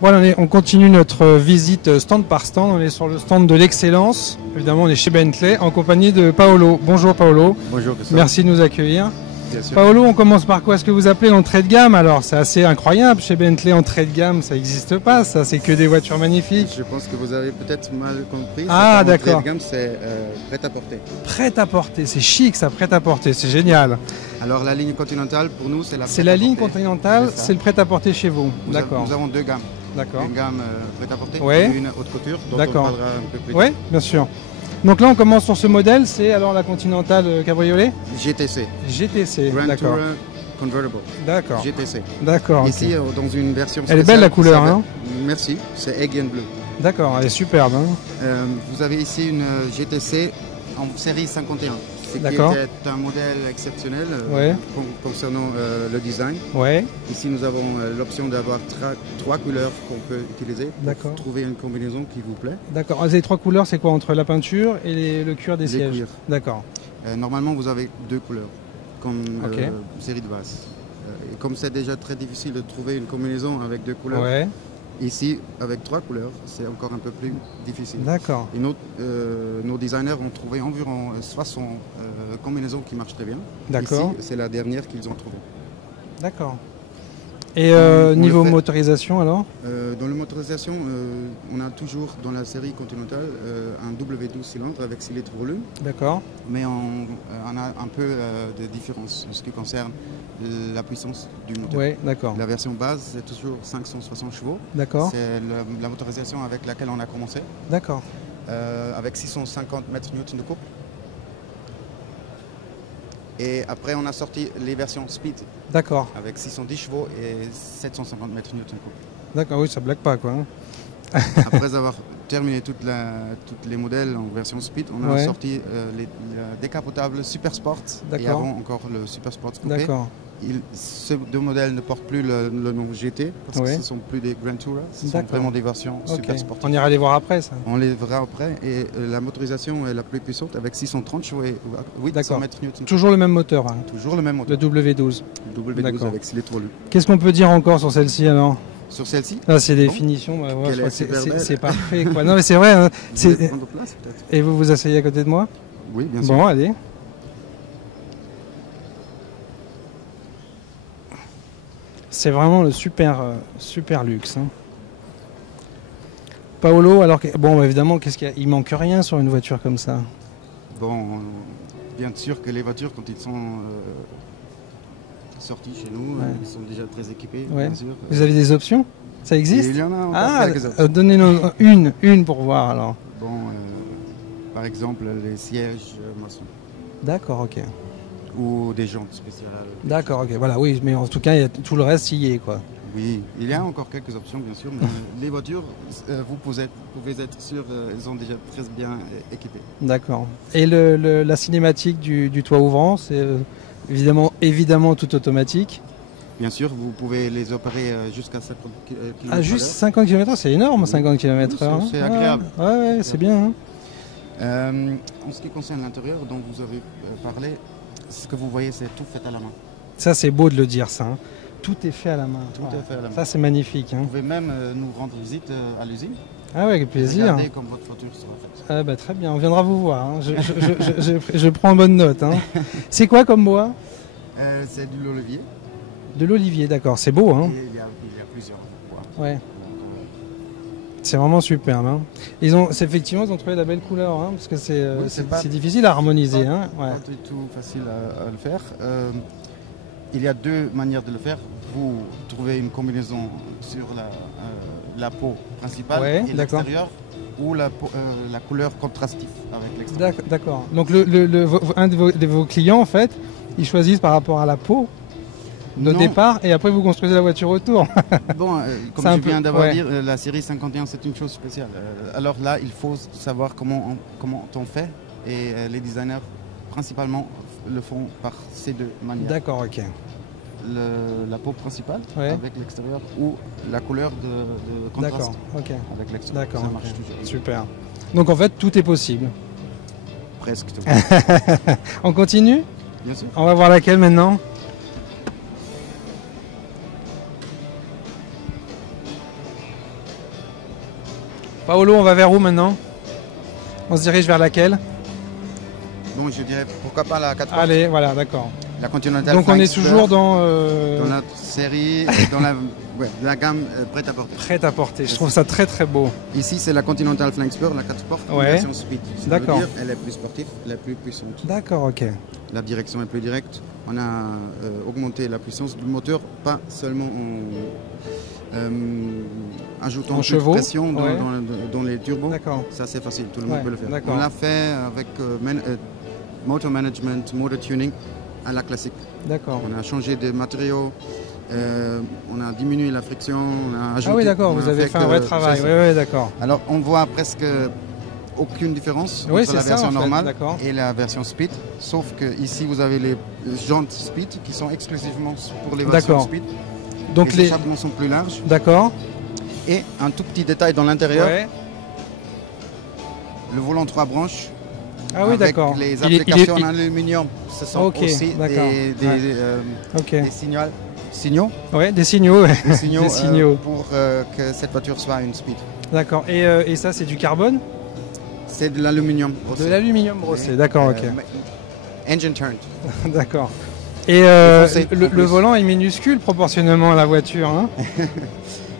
Voilà, on continue notre visite stand par stand. On est sur le stand de l'excellence. Évidemment, on est chez Bentley en compagnie de Paolo. Bonjour Paolo. Bonjour. Merci de nous accueillir. Bien sûr. Paolo, on commence par quoi? Ce que vous appelez l'entrée de gamme. Alors, c'est assez incroyable chez Bentley, entrée de gamme, ça n'existe pas. Ça, c'est que des voitures magnifiques. Je pense que vous avez peut-être mal compris. Ah, d'accord. L'entrée de gamme, c'est prêt-à-porter. Prêt-à-porter, c'est chic ça, prêt-à-porter, c'est génial. Alors, la ligne continentale, pour nous, c'est la C'est la ligne prêt-à-porter. continentale, c'est le prêt-à-porter chez vous. D'accord. Nous avons deux gammes. D'accord. Une gamme prêt-à-porter Ouais. et une haute couture, dont on D'accord. parlera un peu plus Oui, tard. bien sûr. Donc là, on commence sur ce modèle, c'est alors la Continental Cabriolet GTC. GTC, Grand d'accord. Tourer Convertible. D'accord. GTC. D'accord. Ici, dans une version Elle est spéciale belle la qui couleur, s'appelle- hein. Merci, c'est Egg and Blue. D'accord, elle est superbe. Hein. Vous avez ici une GTC en série 51. Ce qui D'accord. est un modèle exceptionnel Ouais. concernant le design. Ouais, Ici, nous avons l'option d'avoir trois couleurs qu'on peut utiliser D'accord. pour trouver une combinaison qui vous plaît. d'accord. Ah, les trois couleurs, c'est quoi entre la peinture et le cuir des Les sièges? cuirs. D'accord. Normalement, vous avez deux couleurs comme Ok. série de base. Et comme c'est déjà très difficile de trouver une combinaison avec deux couleurs, Ouais, ici, avec trois couleurs, c'est encore un peu plus difficile. d'accord. Et nos designers ont trouvé environ 60 combinaisons qui marchent très bien. D'accord. Ici, c'est la dernière qu'ils ont trouvée. D'accord. Et On le niveau fait. motorisation alors? Dans la motorisation, on a toujours dans la série Continental un W12 cylindres avec 6 litres volume, D'accord. mais on a un peu de différence en ce qui concerne la puissance du moteur. Ouais, d'accord. La version base, c'est toujours 560 chevaux. D'accord. C'est la motorisation avec laquelle on a commencé, D'accord. avec 650 mètres newton de couple. Et après, on a sorti les versions Speed D'accord. avec 610 chevaux et 750 mètres newton de couple. D'accord, oui, ça blague pas quoi. Hein. Après avoir terminé tous les modèles en version Speed, on a Ouais. sorti la décapotable Super Sport et D'accord. avant encore le Super Sport Coupé. D'accord. Ces deux modèles ne portent plus le nom GT parce Ouais. que ce ne sont plus des Grand Tourer, ce sont D'accord. vraiment des versions Ok. super sportives. On ira les voir après ça. On les verra après et la motorisation est la plus puissante avec 630 chevaux et 800 D'accord. mètres newton. Toujours le même moteur, hein, Toujours le même le moteur. W12. W12 D'accord. avec 6 litres volume. Qu'est-ce qu'on peut dire encore sur celle-ci alors? Sur celle-ci, Là, c'est des Bon. finitions, bah, ouais, Qu'elle je crois est que c'est- super c'est belle. c'est parfait. Quoi. Non, mais c'est vrai. Hein, vous voulez c'est- prendre place peut-être? Et vous vous asseyez à côté de moi? Oui, bien sûr. Bon, allez. C'est vraiment le super, super luxe. Hein. Paolo, alors bon, bah, évidemment, il manque rien sur une voiture comme ça. Bon, bien sûr que les voitures, quand ils sont sortis chez nous, Ouais. ils sont déjà très équipés, Ouais. bien sûr. Vous avez des options? Ça existe? Il y en a encore Ah, quelques-uns. donnez-nous une pour voir alors. Bon, par exemple, les sièges maçons D'accord, ok. ou des jantes spéciales. D'accord, ok. Voilà, oui, mais en tout cas, il y a tout le reste y est, quoi. Oui, il y a encore quelques options, bien sûr, mais les voitures, vous pouvez être sûr, elles sont déjà très bien équipées. D'accord. Et la cinématique du toit ouvrant, c'est évidemment tout automatique. Bien sûr, vous pouvez les opérer jusqu'à 50 km. Ah, juste 50 km/h, c'est énorme, 50 km/h. c'est agréable. Ouais, c'est bien. Hein. En ce qui concerne l'intérieur dont vous avez parlé, ce que vous voyez, c'est tout fait à la main. Ça, c'est beau de le dire, ça. Hein. Tout est fait à la main. Tout est fait à la main. Ça, c'est magnifique. Hein. Vous pouvez même nous rendre visite à l'usine. Ah ouais, avec plaisir. Regardez comme votre voiture sera faite. Ah bah, très bien, on viendra vous voir. Hein. Je prends bonne note. Hein. C'est quoi comme bois? C'est de l'olivier. De l'olivier, d'accord. C'est beau. Hein. Et il y a plusieurs bois. Ouais. C'est vraiment superbe. Hein. Effectivement, ils ont trouvé la belle couleur, hein, parce que Oui, c'est difficile à harmoniser. Hein. Ouais. Pas du tout facile à le faire. Il y a deux manières de le faire. Vous trouvez une combinaison sur la peau principale Ouais, et d'accord. l'extérieur ou la couleur contrastive avec l'extérieur. D'accord. Donc un de vos clients, en fait, ils choisissent par rapport à la peau de Non. départ et après vous construisez la voiture autour. Bon, comme C'est un je peu- viens d'avoir ouais. dit, la série 51 c'est une chose spéciale. Alors là, il faut savoir comment on fait et les designers principalement le font par ces deux manières. D'accord, ok. La peau principale Ouais. avec l'extérieur ou la couleur de contraste D'accord, ok. avec l'extérieur. D'accord, Ça ok. marche toujours. Super. Donc en fait, tout est possible. Presque tout. On continue? Bien sûr. On va voir laquelle maintenant? Paolo, on va vers où maintenant? On se dirige vers laquelle? Donc je dirais pourquoi pas la 4 portes. Allez, voilà, d'accord. La Continental Donc on Flying est Spur, toujours dans la série, dans la gamme prête à porter. prêt à porter. Je trouve ça très très beau. Ici c'est la Continental Flying Spur, la 4 portes, Ouais. version speed. Ça veut D'accord. dire, elle est plus sportive, elle est plus puissante. D'accord, ok. La direction est plus directe. On a augmenté la puissance du moteur, pas seulement en ajoutant En plus chevaux, de pression ouais. dans les turbos. D'accord. Ça c'est facile, tout le monde Ouais, peut le faire. d'accord. On l'a fait avec motor management, motor tuning à la classique. D'accord. On a changé de matériaux, on a diminué la friction, on a ajouté. Ah oui, d'accord, on a vous avez fait un vrai travail. c'est Oui, ça. oui, d'accord. Alors on voit presque aucune différence Oui, entre c'est la ça, version en fait, normale d'accord. et la version speed, sauf que ici vous avez les jantes speed qui sont exclusivement pour les versions D'accord. speed. Donc les échappements sont plus larges D'accord. et un tout petit détail dans l'intérieur, Ouais. le volant 3 branches. Ah oui, avec d'accord. les Il est- applications en aluminium, ce sont Ok, aussi d'accord. Ok. des signaux Ouais, des signaux. Ouais. des signaux, Des signaux. pour que cette voiture soit une speed. D'accord. Et ça, c'est du carbone? C'est de l'aluminium. De l'aluminium brossé. D'accord, ok. Engine turned. D'accord. Et foncé, en le plus. volant est minuscule proportionnellement à la voiture, hein?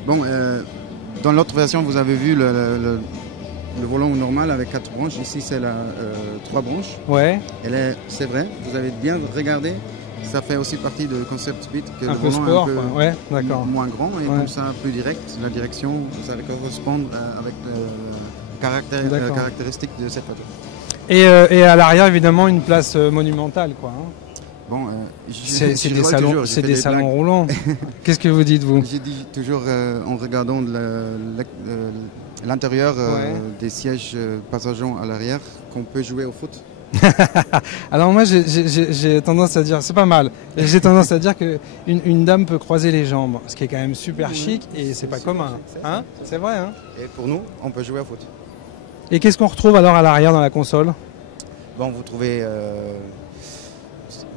Bon, dans l'autre version, vous avez vu le volant normal avec 4 branches. Ici, c'est la 3 branches. Ouais. C'est vrai, vous avez bien regardé. Ça fait aussi partie de concept speed que Un le peu volant sport, est un peu quoi. Ouais, d'accord. moins grand et Ouais. comme ça plus direct. La direction, ça correspond avec D'accord. caractéristiques de cette voiture. Et à l'arrière, évidemment, une place monumentale, quoi. Hein. Bon, C'est des salons, c'est des salons roulants. Qu'est-ce que vous dites, vous? J'ai dit toujours en regardant l'intérieur Ouais. des sièges passagers à l'arrière qu'on peut jouer au foot. Alors moi, j'ai tendance à dire, c'est pas mal. J'ai tendance à dire que une dame peut croiser les jambes, ce qui est quand même super chic et c'est pas commun. Hein? C'est vrai, hein? Et pour nous, on peut jouer au foot. Et qu'est-ce qu'on retrouve alors à l'arrière dans la console? Bon, vous trouvez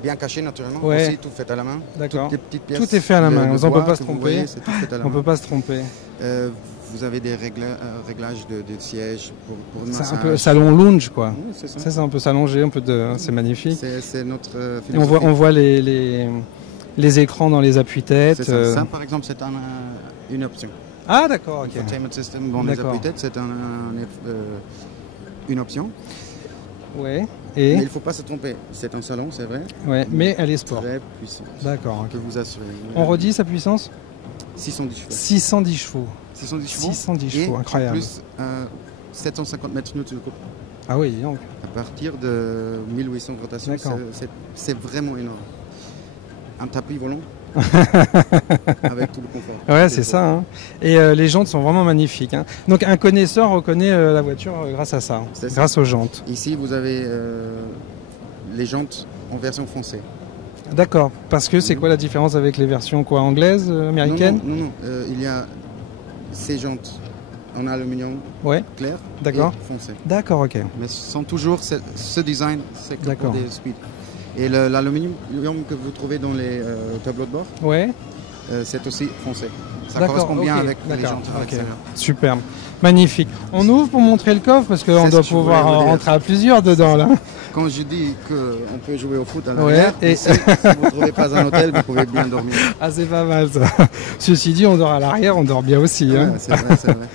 bien caché naturellement, Ouais. aussi tout fait à la main. D'accord. Toutes les petites pièces. Tout est fait à la main, on ne peut bois pas se que vous tromper. voyez, c'est tout fait à la On main. peut pas se tromper. Vous avez des réglages de sièges pour le C'est massage. un peu salon lounge, quoi. Oui, c'est ça. Ça, c'est un peu s'allonger, un peu de, c'est magnifique. C'est notre Et on philosophie. voit les écrans dans les appuis-têtes. C'est ça. Ça, par exemple, c'est une option. Ah, d'accord, ok. Infotainment system dans les D'accord. appuis-têtes, c'est une option. Ouais. Mais Et il ne faut pas se tromper. C'est un salon, c'est vrai. ouais, mais elle est sport. Très puissant. D'accord. ok. Que vous assurez. On redit sa puissance? 610 chevaux. 610 chevaux. 610 chevaux. 610 Et chevaux, incroyable. En plus, 750 mètres newton coupe. Ah oui, donc. À partir de 1800 rotations, D'accord. c'est vraiment énorme. Un tapis volant avec tout le confort. Ouais, c'est ça. Hein. Et les jantes sont vraiment magnifiques. Hein. Donc un connaisseur reconnaît la voiture grâce à ça, C'est ça. grâce aux jantes. Ici, vous avez les jantes en version française. D'accord. Parce que c'est quoi la différence avec les versions quoi, anglaises, américaines? Non. Il y a ces jantes en aluminium Ouais. clair D'accord. et foncé. D'accord, ok. Mais ce sont toujours ce design, c'est que D'accord. pour des speed. Et l'aluminium que vous trouvez dans les tableaux de bord, Ouais. c'est aussi foncé. Ça D'accord, correspond bien ok, avec les d'accord, jantes à ok. l'extérieur. Superbe. Magnifique. On ouvre pour montrer le coffre parce qu'on C'est doit ce que je pouvoir voulais vous dire. rentrer à plusieurs dedans là. Quand je dis qu'on peut jouer au foot à Ouais, l'arrière, et- ici, si vous ne trouvez pas un hôtel, vous pouvez bien dormir. Ah, c'est pas mal ça. Ceci dit, on dort à l'arrière, on dort bien aussi. Hein. Ouais, c'est vrai, c'est vrai.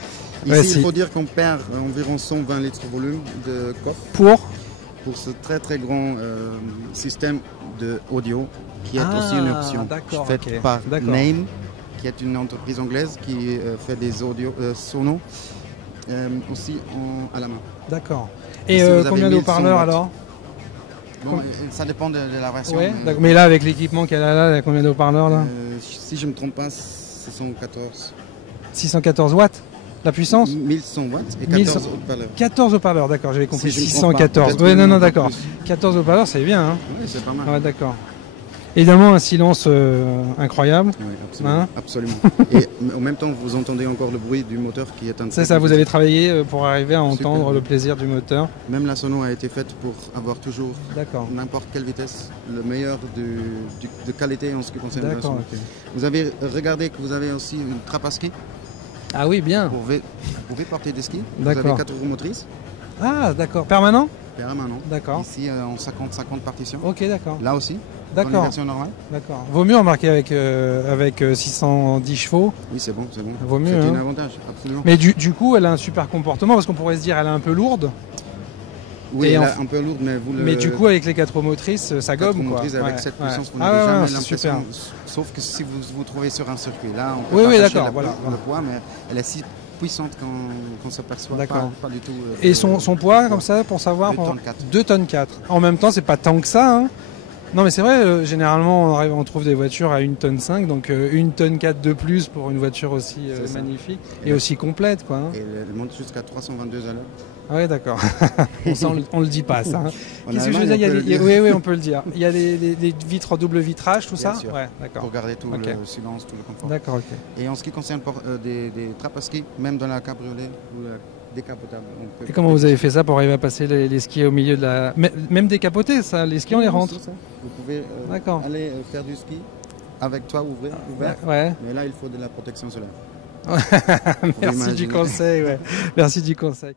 Ici, Ouais, si. il faut dire qu'on perd environ 120 litres de volume de coffre pour ce très très grand système d'audio qui est Ah, aussi une option d'accord, faite ok. par D'accord. Name, qui est une entreprise anglaise qui fait des audio sonos aussi à la main. D'accord. Et Ici, vous avez combien de 1100 haut-parleurs watts. alors? Bon, ça dépend de la version. Ouais, d'accord. Mais là, avec l'équipement qu'elle a là, elle a combien de haut-parleurs là? Si je ne me trompe pas, ce sont 14. 614 watts? La puissance? 1100 watts et 1100. 14 haut-parleurs. 14 haut-parleurs, d'accord, j'avais compris. Si je me trompe pas, 614. peut-être Oui, non, même non, encore d'accord. plus. 14 haut-parleurs, c'est bien. Hein. Oui, c'est pas mal. Ouais, d'accord. Évidemment, un silence incroyable. Oui, absolument. Hein Absolument. Et en même temps, vous entendez encore le bruit du moteur qui est un. C'est ça, vous avez travaillé pour arriver à Super. entendre le plaisir du moteur. Même la sono a été faite pour avoir toujours D'accord. n'importe quelle vitesse, le meilleur de qualité en ce qui concerne la D'accord, sono. ok. Vous avez regardé que vous avez aussi une trappe à ski. Ah oui, bien. Vous pouvez porter des skis. Vous D'accord. avez 4 roues motrices, Ah, d'accord. Permanent? permanent. D'accord. Ici, en 50-50 partitions. Ok, d'accord. Là aussi, dans les D'accord. versions normales. D'accord. Vaut mieux embarquer avec 610 chevaux. Oui, c'est bon, c'est bon. Vaut mieux, C'est hein. un avantage, absolument. Mais du coup, elle a un super comportement parce qu'on pourrait se dire elle est un peu lourde. Oui, Et elle en- est un peu lourde, mais vous le... Mais du coup, avec les 4 roues motrices, ça 4 gomme, quoi. motrices avec Ouais, cette ouais. puissance, vous Ah n'avez ouais, jamais ouais, c'est l'impression. super. Sauf que si vous vous trouvez sur un circuit, là, on peut Oui, oui, partager d'accord, le voilà. poids, mais elle est si puissante qu'on s'aperçoit D'accord. pas du tout. Et son poids, comme ça, pour savoir 2 tonnes 4. 2 tonnes 4. En même temps, c'est pas tant que ça, hein. Non, mais c'est vrai, généralement, on trouve des voitures à 1 tonne 5, donc 1 tonne 4 de plus pour une voiture aussi C'est ça. magnifique Et et là- aussi complète, quoi. Hein. Et elle monte jusqu'à 322 à l'heure. Ah ouais, d'accord. on le dit pas, ça. Hein. En Qu'est-ce que je veux Allemagne, dire, on peut le dire. Oui, oui, on peut le dire. Il y a les vitres en double vitrage, tout Bien ça. sûr. Ouais, d'accord. Pour garder tout Ok. le silence, tout le confort. D'accord, ok. Et en ce qui concerne des trappes à ski, même dans la cabriolet ou la décapotable, on peut... Et comment vous avez fait ça pour arriver à passer les skis au milieu de la... Même décapotés, ça, les skis, on les rentre. C'est ça. Vous pouvez D'accord. aller faire du ski avec toi ouvert, Ouais. mais là il faut de la protection solaire. Merci du imaginer. conseil, ouais. Merci du conseil.